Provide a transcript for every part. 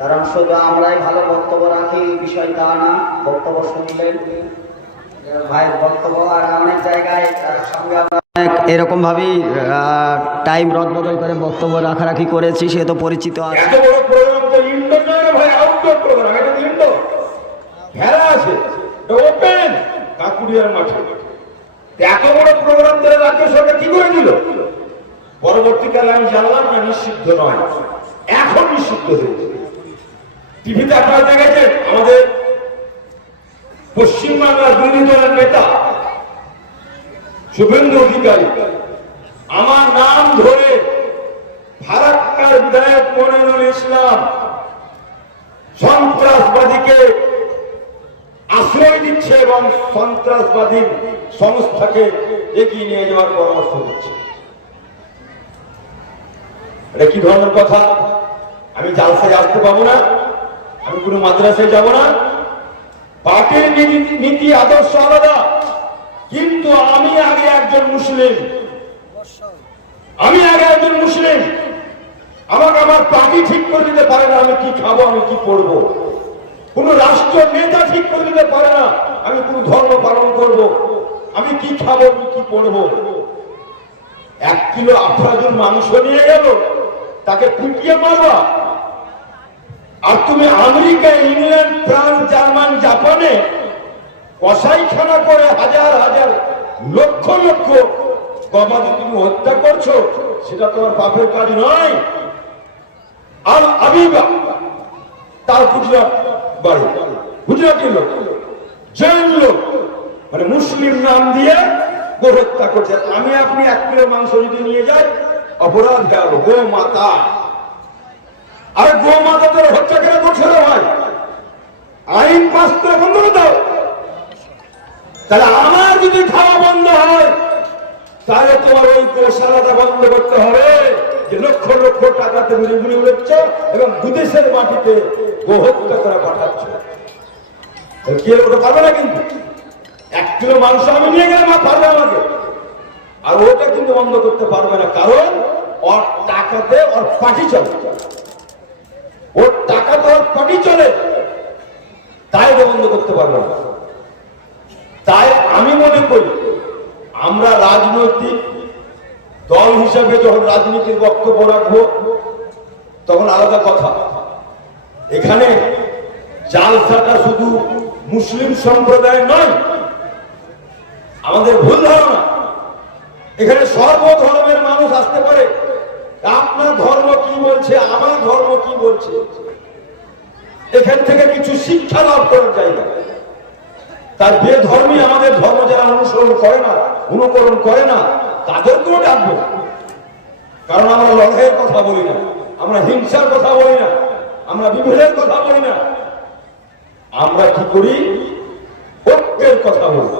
কারণ শুধু আমরাই ভালো বক্তব্য রাখি বিষয় তা না। বক্তব্য শুনলেন ভাইয়ের বক্তব্য, আর অনেক জায়গায় সঙ্গে আমরা এরকম ভাবেই টাইম রদবদল করে বক্তব্য রাখারাখি করেছি, সে তো পরিচিত আছে। এত বড় প্রোগ্রাম তো ইনডোর নয় ভাই, আউটডোর প্রোগ্রাম। এটা তো ইনডোর, ভেড়া আছে, ওপেন কাকুরিয়ার মাঠে। এত বড় প্রোগ্রাম তারা রাজ্য সরকার কি করে দিল? পরবর্তীকালে আমি জানলাম না নিষিদ্ধ নয়, এখন নিষিদ্ধ হয়েছে। টিভিতে আপনারা দেখেছেন আমাদের পশ্চিমবাংলার বিরোধী দলের নেতা শুভেন্দু অধিকারী আমার নাম ধরে ফারাক্কার বিধায়ক মনিরুল ইসলাম সন্ত্রাসবাদীকে আশ্রয় দিচ্ছে এবং সন্ত্রাসবাদী সংস্থাকে এগিয়ে নিয়ে যাওয়ার পরামর্শ দিচ্ছে। এটা কি ধরনের কথা? আমি জালসায় আসতে পাবো না, আমি কোনো মাদ্রাসায় যাব না, পার্টির নীতি আদর্শ আলাদা, কিন্তু আমি আগে একজন মুসলিম, আমাকে আমার পার্টি ঠিক করে দিতে পারে না আমি কি খাবো, আমি কি পড়বো। কোন রাষ্ট্র নেতা ঠিক করে দিতে পারে না আমি কোন ধর্ম পালন করব, আমি কি খাবো, আমি কি পড়বো। 1 কিলো আফ্রাজুল মাংস নিয়ে গেল, তাকে পিটিয়ে মারবা। আর তুমি আমেরিকা, ইংল্যান্ড, ফ্রান্স, জার্মান, জাপানে কসাইখানা করে হাজার হাজার লক্ষ লক্ষ গবাদি তুমি হত্যা করছো, সেটা তোমার পাপের কাজ নয়। আল আবিবা তার গুজরাট বাড়ি, গুজরাটের লোক, জৈন লোক, মানে মুসলিম নাম দিয়ে গো হত্যা করছে। আমি আপনি 1 কিলো মাংস যদি নিয়ে যাই অপরাধ গেল, গো মাতা। আর গো মাতা তোর হত্যা কেন করছে না ভাই? আইন পাস করে বন্ধ করে দাও। তাহলে আমার যদি খাওয়া বন্ধ হয় তাহলে তোমার ওই গোশালাটা বন্ধ করতে হবে, যে লক্ষ লক্ষ টাকাতে গুলি উড়েছ এবং বিদেশের মাটিতে গো হত্যা করে পাঠাচ্ছ। কে ওটা পারবে না, কিন্তু 1 কিলো মাংস আমি নিয়ে গেলে মা পারবে আমাকে, আর ওটা কিন্তু বন্ধ করতে পারবে না। কারণ ওর টাকাতে ওর পার্টি চলে, ওর টাকাতে ওর পার্টি চলে, তাই ওটা বন্ধ করতে পারবে না। তাই আমি মনে করি আমরা রাজনৈতিক দল হিসাবে যখন রাজনীতির বক্তব্য রাখবো তখন আলাদা কথা। এখানে জালসাটা শুধু মুসলিম সম্প্রদায় নয়, আমাদের ভুল ধারণা। এখানে সর্বধর্মের মানুষ আসতে পারে। আপনার ধর্ম কি বলছে, আমার ধর্ম কি বলছে, এখান থেকে কিছু শিক্ষা লাভ করার জায়গা। তার বেধর্মী আমাদের ধর্ম যারা অনুসরণ করে না, অনুকরণ করে না, তাদেরকেও ডাকবো। কারণ আমরা লড়াইয়ের কথা বলি না, আমরা হিংসার কথা বলি না, আমরা বিভেদের কথা বলি না, আমরা কি করি? ঐক্যের কথা বলি।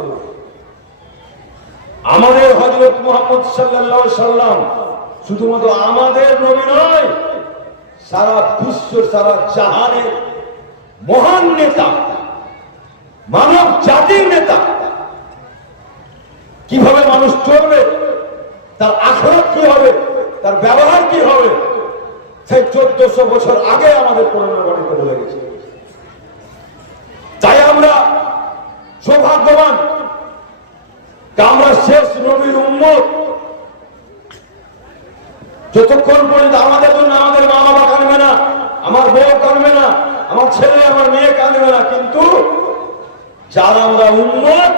আমাদের হযরত মুহাম্মদ সাল্লাল্লাহু আলাইহি সাল্লাম শুধুমাত্র আমাদের নবী নয়, সারা বিশ্ব, সারা জাহানের মহান নেতা, মানব জাতির নেতা। কিভাবে মানুষ চলবে, তার আখেরাত কি হবে, তার ব্যবহার কি হবে, সেই 1400 বছর আগে আমাদের পুরাণের বাণীতে বলে গেছে। তাই আমরা সৌভাগ্যবান, আমরা শেষ নবীর উম্মত। যতক্ষণ পর্যন্ত আমাদের জন্য আমাদের মা বাবা কাঁদবে না, আমার বউ কাঁদবে না, আমার ছেলে আমার মেয়ে কাঁদবে না, কিন্তু যার আমরা উম্মত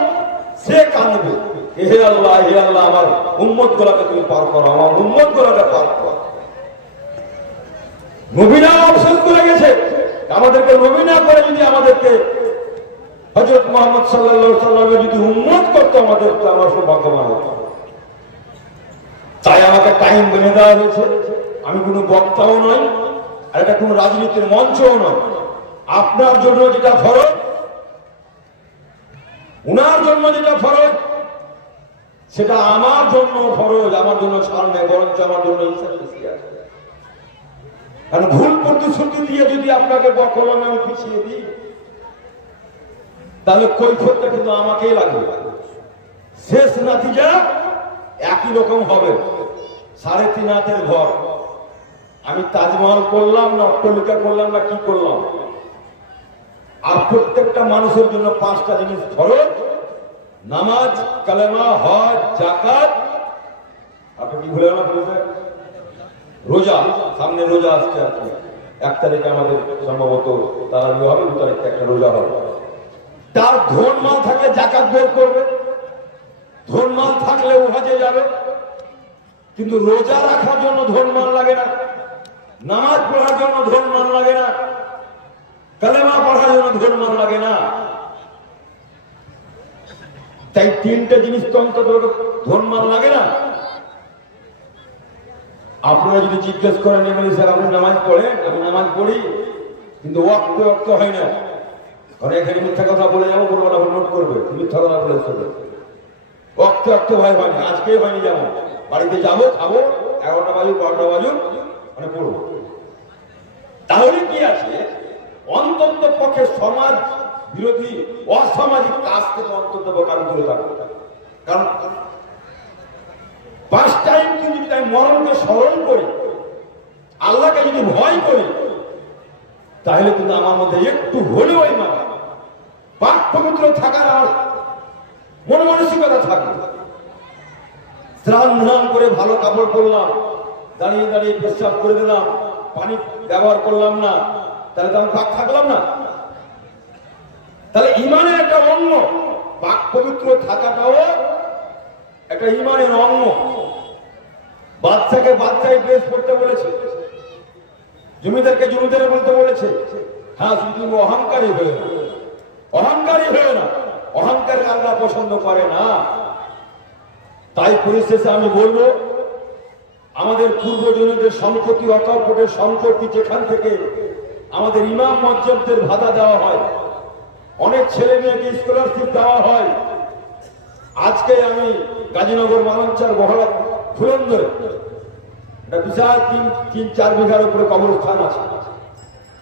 সে কাঁদবে। হে আল্লাহ, হে আল্লাহ, আমার উম্মত গুলাকে তুমি পার করো, আমার উম্মত গুলাকে পার করো। নবীনা অবসান করে গেছে, আমাদেরকে নবীনা করে যদি আমাদেরকে হযরত মুহাম্মদ সাল্লাল্লাহু আলাইহি সাল্লাম যদি উম্মত করতো আমাদের, তো আমরা সৌভাগ্যবান হতাম। তাই আমাকে টাইম বলে দেওয়া হয়েছে। আমি কোনো বক্তাও নয়, আর এটা কোনো রাজনীতির মঞ্চও নয়। আপনার জন্য যেটা ফরজ, উনার জন্য যেটা ফরজ, সেটা আমার জন্য ফরজ। আমার জন্য ছাড় নেই, বরঞ্চ আমার জন্য ইনসাফ বেশি আছে। কারণ ভুল প্রতিশ্রুতি দিয়ে যদি আপনাকে বকলম আমি পিছিয়ে দিই, তাহলে কৈফিয়তটা কিন্তু আমাকেই লাগবে। শেষ নাতিজা একই রকম হবে। 3.5 হাতের ঘর, আমি তাজমহল করলাম না অট্টালিকা করলাম না কি করলাম? আর প্রত্যেকটা মানুষের জন্য 5টা জিনিস ফরজ: নামাজ, কালেমা, হজ, যাকাত। আপনি কি ভুলে গেলেন? রোজা। সামনে রোজা আসছে আর কি। 1 তারিখে আমাদের সম্ভবত তারাবি হবে, 2 তারিখে একটা রোজা হবে। তার ধন মাল থাকলে যাকাত বের করবে, ধন মাল থাকলে হজে যাবে। কিন্তু রোজা রাখার জন্য ধন মাল লাগে না, নামাজ পড়ার জন্য ধন মাল লাগে না, কালেমা পড়ার জন্য ধন মাল লাগে না। তাই 3টে জিনিস তো অন্তত ধন মাল লাগে না। আপনারা যদি জিজ্ঞেস করেন এমএলএ স্যার আপনি নামাজ পড়েন? আমি নামাজ পড়ি, কিন্তু ওয়াক্ত হয় না। কারণ এখানে মিথ্যা কথা বলে যাবো, বলবো না, নোট করবে মিথ্যা কথা বলে চলবে। ওয়াক্ত ভাই হয়নি, আজকেই হয়নি। যেমন বাড়িতে যাবো, খাবো, 11টা বাজুক 12টা বাজুক, মানে পড়বো। তাহলে কি আছে? অন্তত পক্ষে সমাজ বিরোধী অসামাজিক কাজ থেকে অন্তত আমি দূরে থাকবো। কারণ 5 টাইম যদি আমি মরণকে স্মরণ করি, আল্লাহকে যদি ভয় করি, তাহলে কিন্তু আমার মধ্যে একটু হলেও পাক পবিত্র থাকার আর মন মানসিকতা থাকবে। স্নান ধান করে ভালো কাপড় পরলাম, দাঁড়িয়ে দাঁড়িয়ে পেশাব করে দিলাম, পানি ব্যবহার করলাম না, তাহলে তো আমি পাক থাকলাম না। তাহলে ইমানের একটা অঙ্গ, পাক পবিত্র থাকাটাও একটা ইমানের অঙ্গ। বাচ্চাকে বাচ্চাই ড্রেস পরতে বলেছে, জমিদারকে জমিদারে বলতে বলেছে। হ্যাঁ, শুধু অহংকারী হয়ে না, অহংকারী হয়ে না, অহংকার আল্লাহ পছন্দ করে না। তাই পরিশেষে আমি বলবো, আমাদের পূর্বজনদের সম্পত্তি, অকাপটের সম্পত্তি, যেখান থেকে আমাদের ইমাম মজ্জবদের ভাতা দেওয়া হয়, অনেক ছেলে মেয়েকে স্কলারশিপ দেওয়া হয়। আজকে আমি গাজীনগর মালঞ্চার বহরা ফুলন্দরে একটা বিশাল 3-4 বিঘার উপরে কবরস্থান আছে।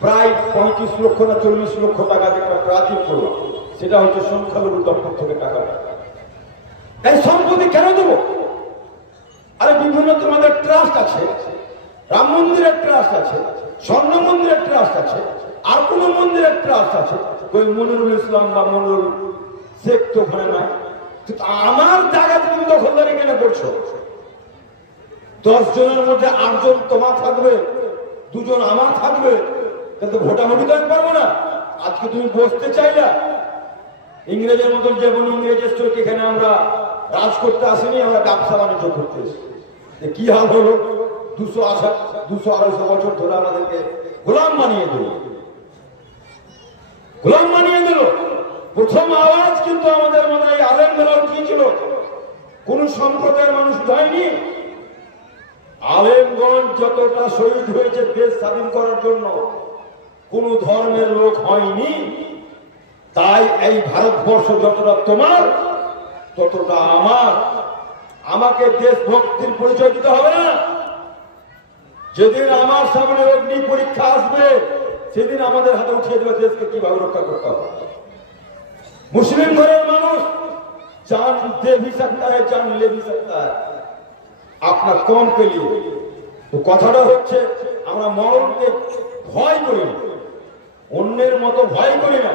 প্রায় 35 লক্ষ না 40 লক্ষ টাকা একটা প্রাচীর করলাম। সেটা হচ্ছে সংখ্যালঘু দপ্তর থেকে টাকা। এই সম্পত্তি কেন দেবো? আরে বিভিন্ন তোমাদের ট্রাস্ট আছে, রাম মন্দিরের ট্রাস্ট আছে, স্বর্ণ মন্দিরের ট্রাস্ট আছে, আর কোন মন্দিরের ট্রাস্ট আছে। ওই মনিরুল ইসলাম বা মনিরুল শেখ তো ওখানে নাই। আমার জায়গা তুমি দখলদারি কেন করছো? 10 জনের মধ্যে 8 জন তোমার থাকবে, 2 জন আমার থাকবে, কিন্তু ভোটাভুটি তো আমি পারবো না। আজকে তুমি বসতে চাইলা, ইংরেজের মতন যেমন ইংরেজ স্টোরকে এখানে আমরা রাজ করতে আসিনি, আমরা ব্যবসা বাণিজ্য করতে এসেছি। কি হাল হলো? 200-250 বছর ধরে আমাদেরকে গোলাম বানিয়ে দিল, গোলাম বানিয়ে দিল। প্রথম আওয়াজ কিন্তু আমাদের মনে হয় আলেমদের কি ছিল? কোন সম্প্রদায়ের মানুষ হয়নি। আলেমগঞ্জ যতটা শহীদ হয়েছে দেশ স্বাধীন করার জন্য, কোন ধর্মের লোক হয়নি। তাই এই ভারতবর্ষ যতটা তোমার, ততটা আমার। আমাকে দেশভক্তির পরিচয় দিতে হবে না। যেদিন আমার সামনে অগ্নি পরীক্ষা আসবে, সেদিন আমাদের হাতে উঠিয়ে দেবে দেশকে কিভাবে রক্ষা করতে হবে। মুসলিম ঘরের মানুষ जान दे भी सकता है, जान ले भी सकता है আপনার কম কে লিয়ে। তো কথাটা হচ্ছে আমরা মরণকে ভয় করি না, অন্যের মতো ভয় করি না।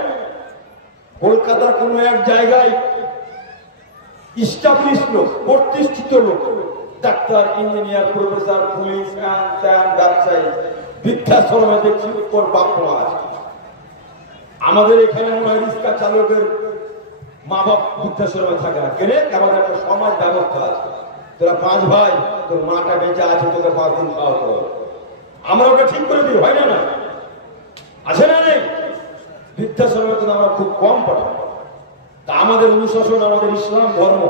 কলকাতার কোন এক জায়গায় ইস্টাবলিশ লোক, প্রতিষ্ঠিত লোক, ডাক্তার, ইঞ্জিনিয়ার, প্রফেসর, পুলিশ, ব্যবসায়ী, বৃদ্ধাশ্রমে দেখছি উপর বাপ মা আছে। আমাদের এখানে মনে হয় রিক্সা চালকের মা বাপ বৃদ্ধাশ্রমে থাকে না। কেন? আমাদের একটা সমাজ ব্যবস্থা আছে। তোরা 5 ভাই, তোর মাটা বেঁচে আছে, তোকে 5 দিন খাওয়াতে হবে। আমরা ওটা ঠিক করে দিই, হয় না? না আছে না? নেই। বৃদ্ধাশ্রমে তো আমরা খুব কম পাঠাই। তা আমাদের অনুশাসন, আমাদের ইসলাম ধর্ম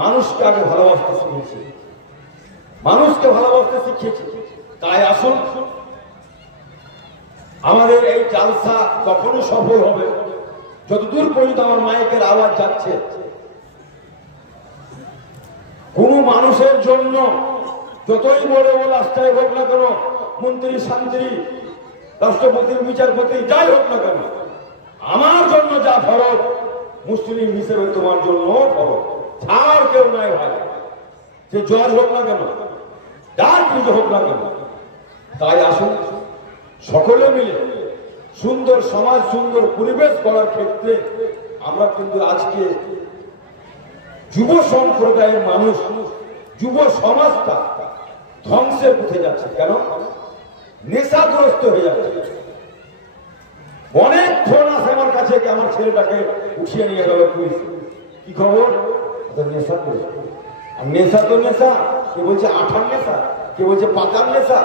মানুষকে আগে ভালোবাসতে শিখিয়েছে, মানুষকে ভালোবাসতে শিখিয়েছে। তাই আসুন, আমাদের এই জালসা তখনই সফল হবে যতদূর পর্যন্ত আমার মাইকের আওয়াজ যাচ্ছে। কোন মানুষের জন্য যতই বড় ও রাস্তায় হোক না কেন, মন্ত্রী, শান্তি, রাষ্ট্রপতি, বিচারপতি, যাই হোক না কেন, আমার জন্য যা ফরজ, মুসলিম হিসেবে তোমার জন্য ফরজ। ছাড় কেউ নাই ভাই। যে জ্বর হোক না কেন, যার কিছু হোক না কেন, তাই আসুন সকলে মিলে সুন্দর সমাজ, সুন্দর পরিবেশ করার ক্ষেত্রে আমরা কিন্তু আজকে যুব সম্প্রদায়ের মানুষ, যুব সমাজটা ধ্বংসের পথে যাচ্ছে। কেন? নেশাগ্রস্ত হয়ে যাচ্ছে। অনেক ফোন আসে আমার কাছে, আমার ছেলেটাকে উঠিয়ে নিয়ে গেল পুলিশ, কি খবর? নেশা করে। আর নেশা তো নেশা, কে বলছে আঠার নেশা, কে বলছে পাতার নেশা,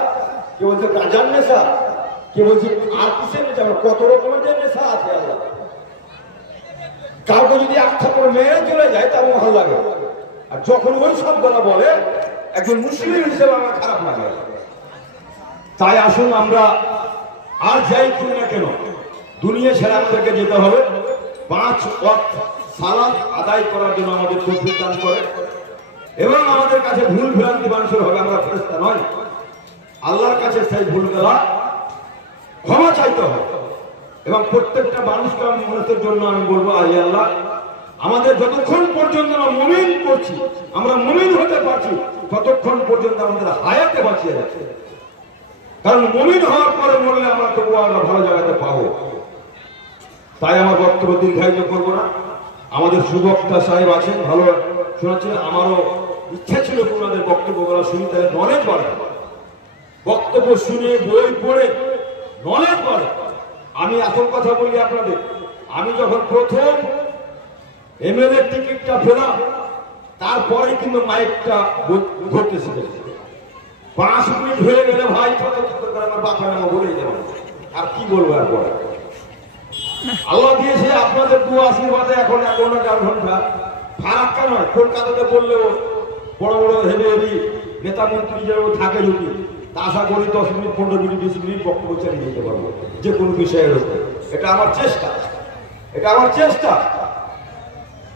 কে বলছে গাঁজার নেশা, কে বলছে আর কিসের নেশা, কত রকমের যে নেশা আছে। আল্লাহ কাউকে যদি একটা করে মেরে চলে যায় তার ভালো লাগে, আর যখন ওই শব্দটা বলে একজন মুসলিম হিসেবে আমার খারাপ লাগে। তাই আসুন আমরা আর যাই করি না কেন, দুনিয়া ছেড়ে আমাদেরকে যেতে হবে। 5 ওয়াক্ত সালাত আদায় করার জন্য আমাদের তৌফিক দান করে, এবং আমাদের কাছে ভুল ভ্রান্তি মানুষের হবে, আমরা ফেরেশতা নয়। আল্লাহর কাছে সেই ভুলগুলা ক্ষমা চাইতে হবে। এবং প্রত্যেকটা মানুষকে মানুষের জন্য আমি বলবো, আই আল্লাহ, আমাদের যতক্ষণ পর্যন্ত আমরা মুমিন করছি, আমরা মুমিন হতে পারছি, ততক্ষণ পর্যন্ত আমাদের হায়াতে বাঁচিয়ে যাচ্ছে। কারণ মুমিন হওয়ার পরে মরলে আমরা তবু আমরা ভালো জায়গাতে পাবো। তাই আমার বক্তব্য দীর্ঘায়িত করবো না। আমাদের সুবক্তা সাহেব আছেন, ভালো শোনাচ্ছেন। আমারও ইচ্ছা ছিল ওনাদের বক্তব্যগুলো শুনি, তাহলে নলেজ বাড়ে। বক্তব্য শুনে বই পড়ে নলেজ বাড়ে। আমি আসল কথা বলি আপনাদের, আমি যখন প্রথম এমএলএ টিকিটটা পেলাম, তারপরে কিন্তু মাইকটা ধরতে শিখেছি। 5 মিনিট হয়ে গেলে ভাই আমার বাপের নাম বলেই দেব, আর কি বলবো। এরপরে আল্লাহ দিয়েছে আপনাদের দু আশীর্বাদে এখন 1.5 ঘন্টা ফারাক্কা নয়। কলকাতাতে বললেও বড় বড় হেভি হেভি নেতা মন্ত্রী যেরকম থাকে, যদি তা আশা করি 10 মিনিট 15 মিনিট 20 মিনিট বক্তব্য চালিয়ে দিতে পারবো যে কোনো বিষয়ের উপর। এটা আমার চেষ্টা, এটা আমার চেষ্টা।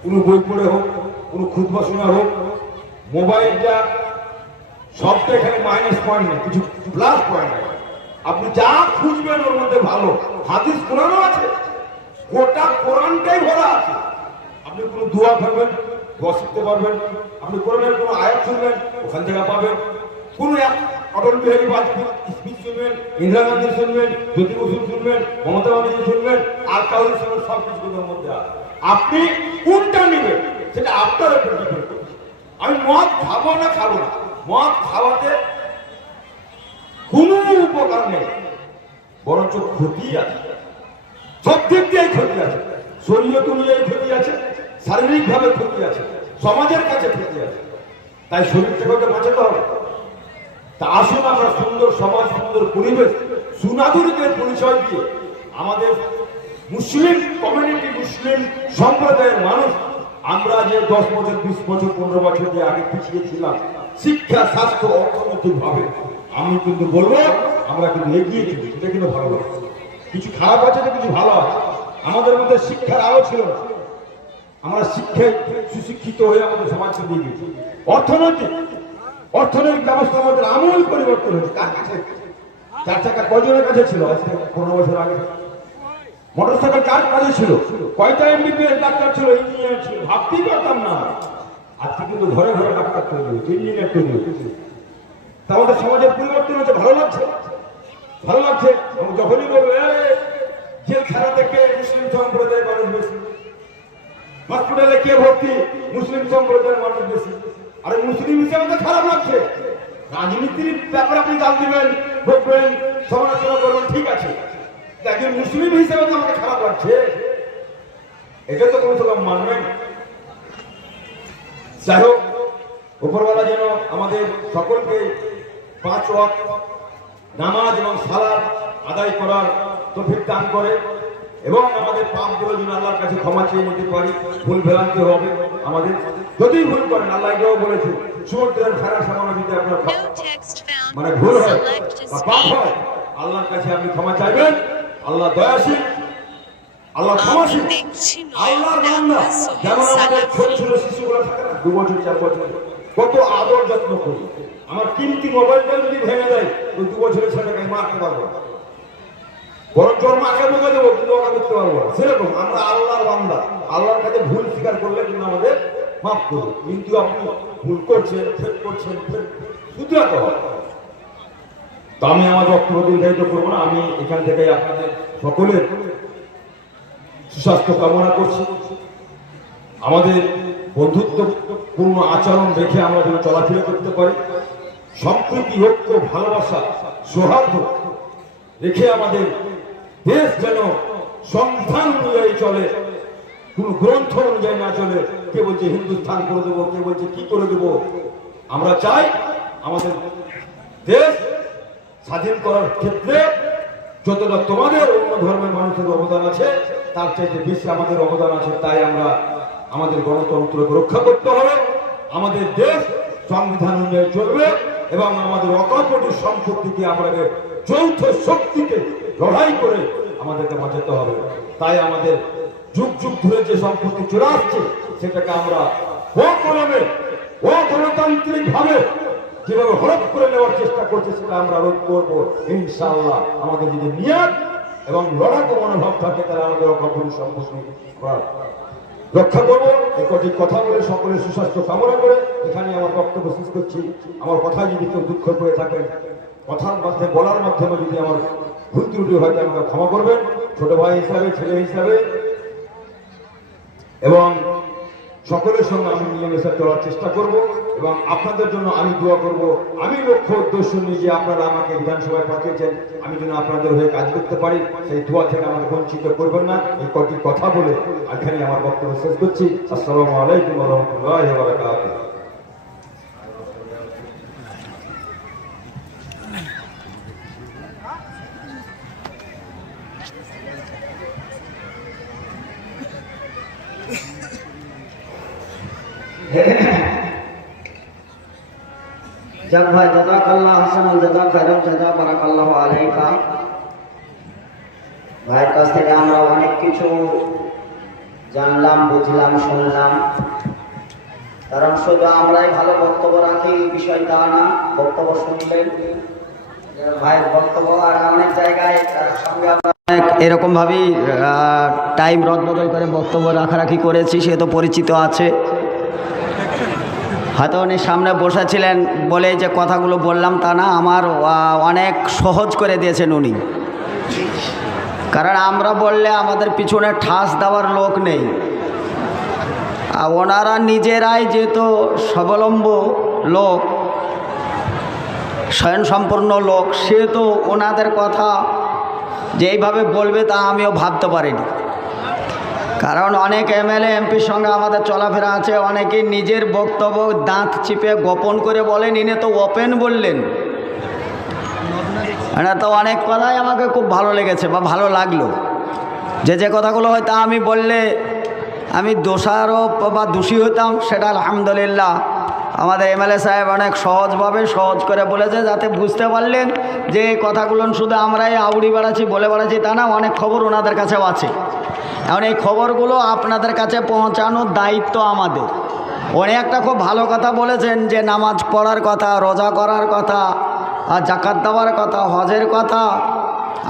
কোনো বই পড়ে হোক, কোনো খুতবা শোনা হোক, মোবাইলটা সবটা এখানে মাইনাস পয়েন্ট নেই, কিছু প্লাস পয়েন্ট আছে। আপনি যা খুঁজবেন ওর মধ্যে ভালো হাদিস কোরআনও আছে, গোটা কোরআনটাই ভরা আছে। আপনি কোনো দোয়া করবেন, দোয়া শিখতে পারবেন। আপনি কোরআনের কোনো আয়াত শুনবেন, ওখান থেকে পাবেন। কোনো অটল বিহারী বাজপেয়ী স্পিচ শুনবেন, ইন্দিরা গান্ধী শুনবেন, জ্যোতি বসু শুনবেন, মমতা ব্যানার্জি শুনবেন, আর কাউরি শুনবেন, সব কিছুর মধ্যে আছে। আপনি কোনটা নেবেন সেটা আপনার উপর ডিপেন্ড করছে। আমি মদ খাবো না, খাবো না, মদ খাওয়াতে কোনো উপকার নেই, বরঞ্চ ক্ষতি আছে। সব দিক দিয়ে ক্ষতি আছে, শরীয়ত অনুযায়ী ক্ষতি আছে, শারীরিক ভাবে ক্ষতি আছে, সমাজের কাছে ক্ষতি আছে। তাই শরীরটাকে বাঁচাতে হবে। তা আসুন আমরা সুন্দর সমাজ, সুন্দর পরিবেশ, সুনাগরিকের পরিচয় দিয়ে আমাদের মুসলিম কমিউনিটি, মুসলিম সম্প্রদায়ের মানুষ, আমরা যে 10 বছর 20 বছর 15 বছর যে আগে পিছিয়ে ছিলাম শিক্ষা, স্বাস্থ্য, অর্থনৈতিক ভাবে, আমি কিন্তু বলবো আমরা কিন্তু এগিয়ে চলি। এটা কিন্তু ভালো লাগে। কিছু খারাপ আছে তো কিছু ভালো আছে। আমাদের মধ্যে শিক্ষার আলো ছিল না, আমরা শিক্ষায় সুশিক্ষিত হয়ে আমাদের সমাজকে দিয়ে গেছি। অর্থনৈতিক ব্যবস্থা আমাদের আমূল পরিবর্তন হয়েছে। কার কাছে 4 চাকা কজনের কাছে ছিল আজকে 15 বছর আগে? মোটরসাইকেল কার কাছে ছিল? কয়টা এমবিবিএস ডাক্তার ছিল, ইঞ্জিনিয়ার ছিল? ভাবতেই পারতাম না। আজকে কিন্তু ঘরে ঘরে ডাক্তার তৈরি হয়েছে, ইঞ্জিনিয়ার তৈরি হয়েছে। তা আমাদের সমাজের পরিবর্তন হচ্ছে, ভালো লাগছে, ভালো লাগছে। যখনই বলবে জেলখানা থেকে মুসলিম সম্প্রদায়ের মানুষ বেশি, হসপিটালে কে ভর্তি, মুসলিম সম্প্রদায়ের মানুষ বেশি। আরে মুসলিম হিসেবে তো খারাপ লাগছে। রাজনীতির ব্যাপারে আপনি দাম দিবেন, বলবেন, সমালোচনা করবেন, ঠিক আছে। একজন মুসলিম হিসেবে তো আমাকে খারাপ লাগছে, এটা তো কোনো রকম মানবেন। যাই হোক, উপরওয়ালা যেন আমাদের সকলকে 5 ওয়াক্ত নামাজ এবং সালাত আদায় করার তৌফিক দান করে, এবং আমাদের পাপগুলো যেন আল্লাহর কাছে ক্ষমা চেয়ে নিতে পারি। ভুল ভ্রান্তি হবে আমাদের, যদি ভুল করেন, আল্লাহ এটাও বলেছে সমুদ্রের ফেরা সামান্য যদি আপনার মানে ভুল হয় বা পাপ হয়, আল্লাহর কাছে আপনি ক্ষমা চাইবেন। আল্লাহ দয়াশীল, আল্লাহ ক্ষমাশীল, আল্লাহর বান্দা। যেমন আমাদের ছোট ছোট শিশুগুলো থাকে না, 2 বছর 4 বছর, কত আদর যত্ন করি। আমার কিমতি মোবাইলটা যদি ভেঙে দেয়, ওই 2 বছরের ছেলেকে আমি মারতে পারবো, বরং তোর মাকে বকে দেবো, কিন্তু ওকে করতে পারবো না। সেরকম আমরা আল্লাহর বান্দা, আল্লাহর কাছে ভুল স্বীকার করলে কিন্তু আমাদের মাফ করবে। কিন্তু আপনি ভুল করছেন, ফের করছেন, শুধরাতে হবে। তো আমি আমার বক্তব্য দীর্ঘায়িত করবো না। আমি এখান থেকে আপনাদের সকলের সুস্বাস্থ্য কামনা করছি। আমাদের বন্ধুত্বপূর্ণ আচরণ রেখে আমরা যেন চলাফেরা করতে পারি, সম্প্রীতি, ঐক্য, ভালোবাসা, সৌহার্দ্য রেখে আমাদের দেশ যেন সংবিধান অনুযায়ী চলে, কোন গ্রন্থ অনুযায়ী না চলে। কে বলছে হিন্দুস্তান করে দেবো, কে বলছে কি করে দেবো। আমরা চাই আমাদের দেশ স্বাধীন করার ক্ষেত্রে যতটা তোমাদের অন্য ধর্মের মানুষের অবদান আছে তার চাইতে বেশি আমাদের অবদান আছে। তাই আমরা আমাদের গণতন্ত্রকে রক্ষা করতে হবে, আমাদের দেশ সংবিধান অনুযায়ী চলবে এবং আমাদের অকল্পটি সম্পত্তিকে আমাদের যৌথ শক্তিকে লড়াই করে আমাদেরকে বাঁচাতে হবে। তাই আমাদের যুগ যুগ ধরে যে সম্পত্তি চলে আসছে সেটাকে আমরা অকলমে অগণতান্ত্রিক ভাবে যেভাবে হরপ করে নেওয়ার চেষ্টা করছে সেটা আমরা রোধ করবো ইনশাআল্লাহ। আমাদের যদি নিয়ত এবং লড়াকু মনোভাব থাকে তাহলে আমাদের অকল্পটি সম্পত্তি রক্ষা করবো। এই কটি কথা বলে সকলের সুস্বাস্থ্য কামনা করে এখানে আমার বক্তব্য শেষ করছি। আমার কথা যদি কেউ দুঃখ করে থাকেন, কথার মাধ্যমে বলার মাধ্যমে যদি আমার ভুল ত্রুটি হয়তো আমাকে ক্ষমা করবেন, ছোট ভাই হিসাবে, ছেলে হিসাবে, এবং সকলের সঙ্গে আমি মিলেমিশে চলার চেষ্টা করব এবং আপনাদের জন্য আমি দোয়া করব। আমি লক্ষ্য উদ্দেশ্য নিয়ে যে আপনারা আমাকে বিধানসভায় পাঠিয়েছেন, আমি যেন আপনাদের হয়ে কাজ করতে পারি, সেই দোয়া থেকে আমাকে বঞ্চিত করবেন না। এই কটি কথা বলে এখানে আমার বক্তব্য শেষ করছি। আসসালামু আলাইকুম ওয়া রাহমাতুল্লাহি ওয়া বারাকাতুহু। যাক ভাই, জাযাকাল্লাহ হাসানাল জাযা, খায়রাল জাযা, বারাকাল্লাহু আলাইকা। ভাইয়ের কাছ থেকে আমরা অনেক কিছু জানলাম, বুঝলাম, শুনলাম। কারণ শুধু আমরাই ভালো বক্তব্য রাখি বিষয় তা না, বক্তব্য শুনলেন ভাইয়ের বক্তব্য। আর অনেক জায়গায় সঙ্গে আমরা এরকম ভাবেই টাইম রদবদল করে বক্তব্য রাখারাখি করেছি, সে তো পরিচিত আছে। হয়তো উনি সামনে বসেছিলেন বলে যে কথাগুলো বললাম তা না, আমার অনেক সহজ করে দিয়েছেন উনি। কারণ আমরা বললে আমাদের পিছনে ঠাস দেওয়ার লোক নেই। ওনারা নিজেরাই যেহেতু স্বাবলম্ব লোক, স্বয়ংসম্পূর্ণ লোক, সেহেতু ওনাদের কথা যেইভাবে বলবে তা আমিও ভাবতে পারিনি। কারণ অনেক এমএলএ এমপির সঙ্গে আমাদের চলাফেরা আছে, অনেকে নিজের বক্তব্য দাঁত চিপে গোপন করে বলেন, ইনি তো ওপেন বললেন। এটা তো অনেক কথাই আমাকে খুব ভালো লেগেছে বা ভালো লাগলো, যে কথাগুলো হয়তো আমি বললে আমি দোষারোপ বা দোষী হতাম, সেটা আলহামদুলিল্লাহ আমাদের এমএলএ সাহেব অনেক সহজভাবে সহজ করে বলেছে, যাতে বুঝতে পারলেন যে এই কথাগুলো শুধু আমরাই আউড়ি বেড়াচ্ছি, বলে বেড়াচ্ছি তা না, অনেক খবর ওনাদের কাছেও আছে। এখন এই খবরগুলো আপনাদের কাছে পৌঁছানোর দায়িত্ব আমাদের। উনি একটা খুব ভালো কথা বলেছেন যে নামাজ পড়ার কথা, রোজা করার কথা, আর জাকাত দেওয়ার কথা, হজের কথা,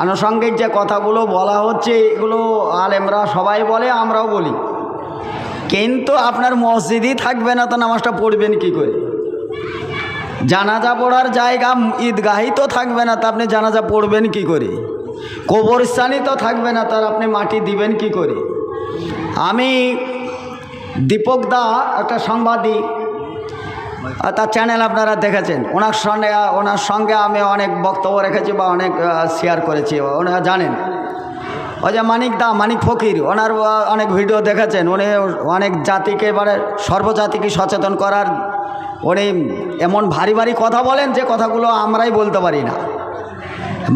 আনুষঙ্গিক যে কথাগুলো বলা হচ্ছে এগুলো আলেমরা সবাই বলে, আমরাও বলি। কিন্তু আপনার মসজিদই থাকবে না তো নামাজটা পড়বেন কি করে? জানাজা পড়ার জায়গা ঈদগাহি তো থাকবে না, তা আপনি জানাজা পড়বেন কি করে? কবরস্থানই তো থাকবে না, তার আপনি মাটি দিবেন কি করে? আমি দীপক দা একটা সাংবাদিক, তার চ্যানেল আপনারা দেখেছেন, ওনার সঙ্গে আমি অনেক বক্তব্য রেখেছি বা অনেক শেয়ার করেছি, ওনারা জানেন। ওই যে মানিক ফকির, ওনার অনেক ভিডিও দেখেছেন। উনি অনেক জাতিকে, এবারে সর্বজাতিকে সচেতন করার উনি এমন ভারী ভারী কথা বলেন যে কথাগুলো আমরাই বলতে পারি না।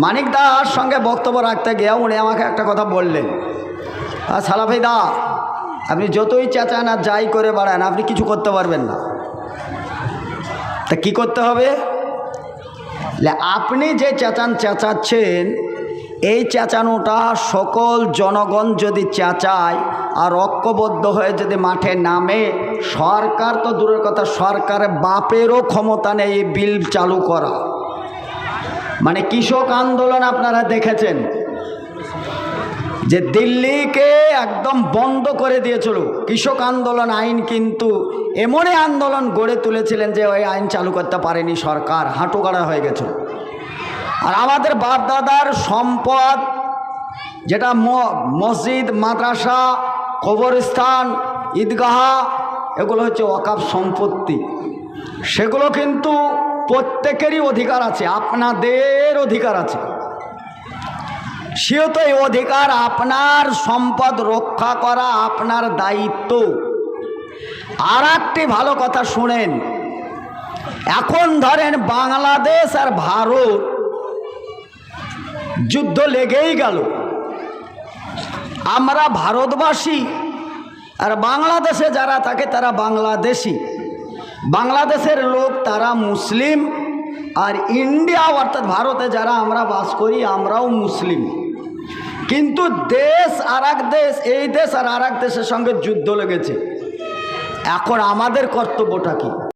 মানিক দার সঙ্গে বক্তব্য রাখতে গিয়ে উনি আমাকে একটা কথা বললেন, সালাফি দা, আপনি যতই চেঁচান আর যাই করে বাড়ান, আপনি কিছু করতে পারবেন না। তা কি করতে হবে? আপনি যে চেঁচাচ্ছেন, এই চেঁচানোটা সকল জনগণ যদি চেঁচায় আর ঐক্যবদ্ধ হয়ে যদি মাঠে নামে, সরকার তো দূরের কথা, সরকারের বাপেরও ক্ষমতা নেই এই বিল চালু করা। মানে কৃষক আন্দোলন আপনারা দেখেছেন যে দিল্লিকে একদম বন্ধ করে দিয়েছিল কৃষক আন্দোলন আইন, কিন্তু এমনই আন্দোলন গড়ে তুলেছিলেন যে ওই আইন চালু করতে পারেনি সরকার, হাঁটু গাড়া হয়ে গেছিল। আর আমাদের বাপদাদার সম্পদ যেটা মসজিদ, মাদ্রাসা, কবরস্থান, ঈদগাহ, এগুলো হচ্ছে ওয়াকফ সম্পত্তি। সেগুলো কিন্তু প্রত্যেকেরই অধিকার আছে, আপনাদের অধিকার আছে। সেহেতু এই অধিকার, আপনার সম্পদ রক্ষা করা আপনার দায়িত্ব। আর একটি ভালো কথা শুনেন, এখন ধরেন বাংলাদেশ আর ভারত যুদ্ধ লেগেই গেল। আমরা ভারতবাসী আর বাংলাদেশে যারা থাকে তারা বাংলাদেশি। বাংলাদেশের লোক তারা মুসলিম, আর ইন্ডিয়া অর্থাৎ ভারতে যারা আমরা বাস করি আমরাও মুসলিম। কিন্তু দেশ আর এক দেশ, এই দেশ আর এক দেশের সঙ্গে যুদ্ধ লেগেছে। এখন আমাদের কর্তব্যটা কি?